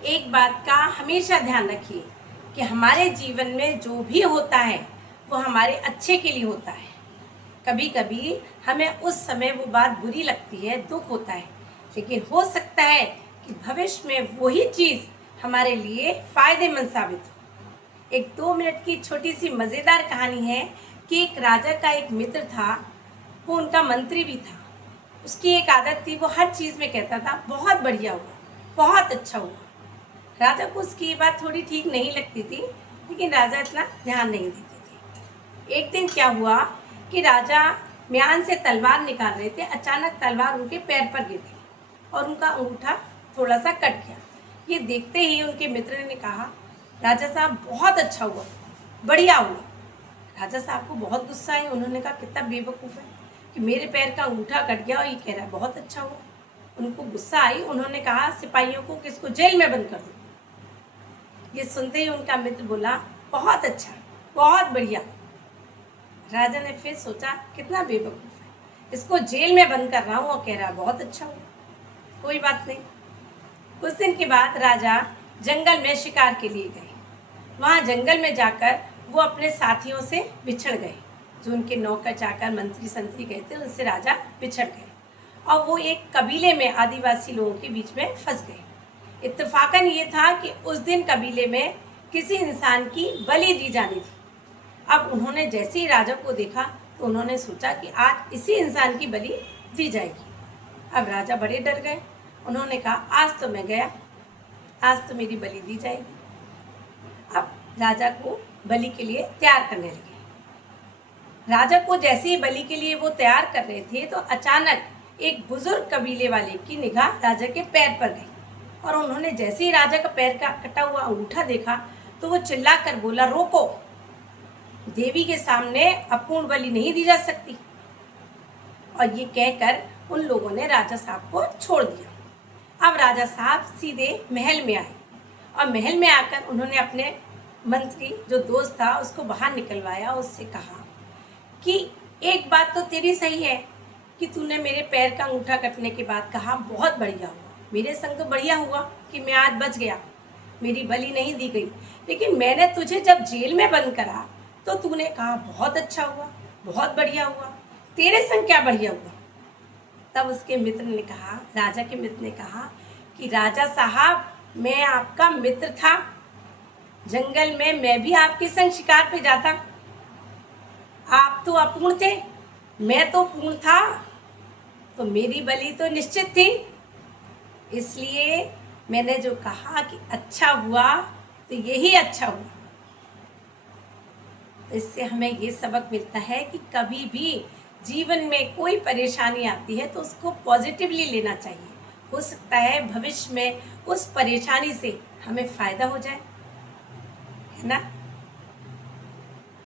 एक बात का हमेशा ध्यान रखिए कि हमारे जीवन में जो भी होता है वो हमारे अच्छे के लिए होता है। कभी कभी हमें उस समय वो बात बुरी लगती है, दुख होता है, लेकिन हो सकता है कि भविष्य में वही चीज़ हमारे लिए फायदेमंद साबित हो। एक 2 मिनट की छोटी सी मज़ेदार कहानी है कि एक राजा का एक मित्र था, वो उनका मंत्री भी था। उसकी एक आदत थी, वो हर चीज़ में कहता था बहुत बढ़िया हुआ, बहुत अच्छा हुआ। राजा को उसकी ये बात थोड़ी ठीक नहीं लगती थी, लेकिन राजा इतना ध्यान नहीं देते थे। एक दिन क्या हुआ कि राजा म्यान से तलवार निकाल रहे थे, अचानक तलवार उनके पैर पर गिर गई और उनका अंगूठा थोड़ा सा कट गया। ये देखते ही उनके मित्र ने कहा, राजा साहब बहुत अच्छा हुआ, बढ़िया हुआ। राजा साहब को बहुत गुस्सा आया। उन्होंने कहा, कितना बेवकूफ़ है कि मेरे पैर का अंगूठा कट गया और ये कह रहा है बहुत अच्छा हुआ। उनको गुस्सा आई। उन्होंने कहा, सिपाहियों को कि इसको जेल में बंद कर दो। ये सुनते ही उनका मित्र बोला, बहुत अच्छा, बहुत बढ़िया। राजा ने फिर सोचा, कितना बेवकूफ़ है, इसको जेल में बंद कर रहा हूँ और कह रहा बहुत अच्छा हुआ। कोई बात नहीं। कुछ दिन के बाद राजा जंगल में शिकार के लिए गए। वहाँ जंगल में जाकर वो अपने साथियों से बिछड़ गए। जो उनके नौकर चाकर मंत्री संतरी गए थे, उनसे राजा बिछड़ गए और वो एक कबीले में आदिवासी लोगों के बीच में फंस गए। इत्तेफाकन ये था कि उस दिन कबीले में किसी इंसान की बलि दी जानी थी। अब उन्होंने जैसे ही राजा को देखा तो उन्होंने सोचा कि आज इसी इंसान की बलि दी जाएगी। अब राजा बड़े डर गए। उन्होंने कहा, आज तो मैं गया, आज तो मेरी बलि दी जाएगी। अब राजा को बलि के लिए तैयार करने लगे। राजा को जैसे ही बलि के लिए वो तैयार कर रहे थे तो अचानक एक बुजुर्ग कबीले वाले की निगाह राजा के पैर पर गई और उन्होंने जैसे ही राजा का पैर का कटा हुआ अंगूठा देखा तो वो चिल्लाकर बोला, रोको, देवी के सामने अपूर्ण बलि नहीं दी जा सकती। और ये कहकर उन लोगों ने राजा साहब को छोड़ दिया। अब राजा साहब सीधे महल में आए और महल में आकर उन्होंने अपने मंत्री जो दोस्त था उसको बाहर निकलवाया। उससे कहा कि एक बात तो तेरी सही है कि तूने मेरे पैर का अंगूठा कटने के बाद कहा बहुत बढ़िया हुआ, मेरे संग तो बढ़िया हुआ कि मैं आज बच गया, मेरी बलि नहीं दी गई। लेकिन मैंने तुझे जब जेल में बंद करा तो तूने कहा बहुत अच्छा हुआ, बहुत बढ़िया हुआ, तेरे संग क्या बढ़िया हुआ। तब उसके मित्र ने कहा, राजा के मित्र ने कहा कि राजा साहब, मैं आपका मित्र था, जंगल में मैं भी आपके संग शिकार पे जाता। आप तो अपूर्ण थे, मैं तो पूर्ण था, तो मेरी बलि तो निश्चित थी। इसलिए मैंने जो कहा कि अच्छा हुआ तो यही अच्छा हुआ। तो इससे हमें ये सबक मिलता है कि कभी भी जीवन में कोई परेशानी आती है तो उसको पॉजिटिवली लेना चाहिए। हो सकता है भविष्य में उस परेशानी से हमें फ़ायदा हो जाए, है ना।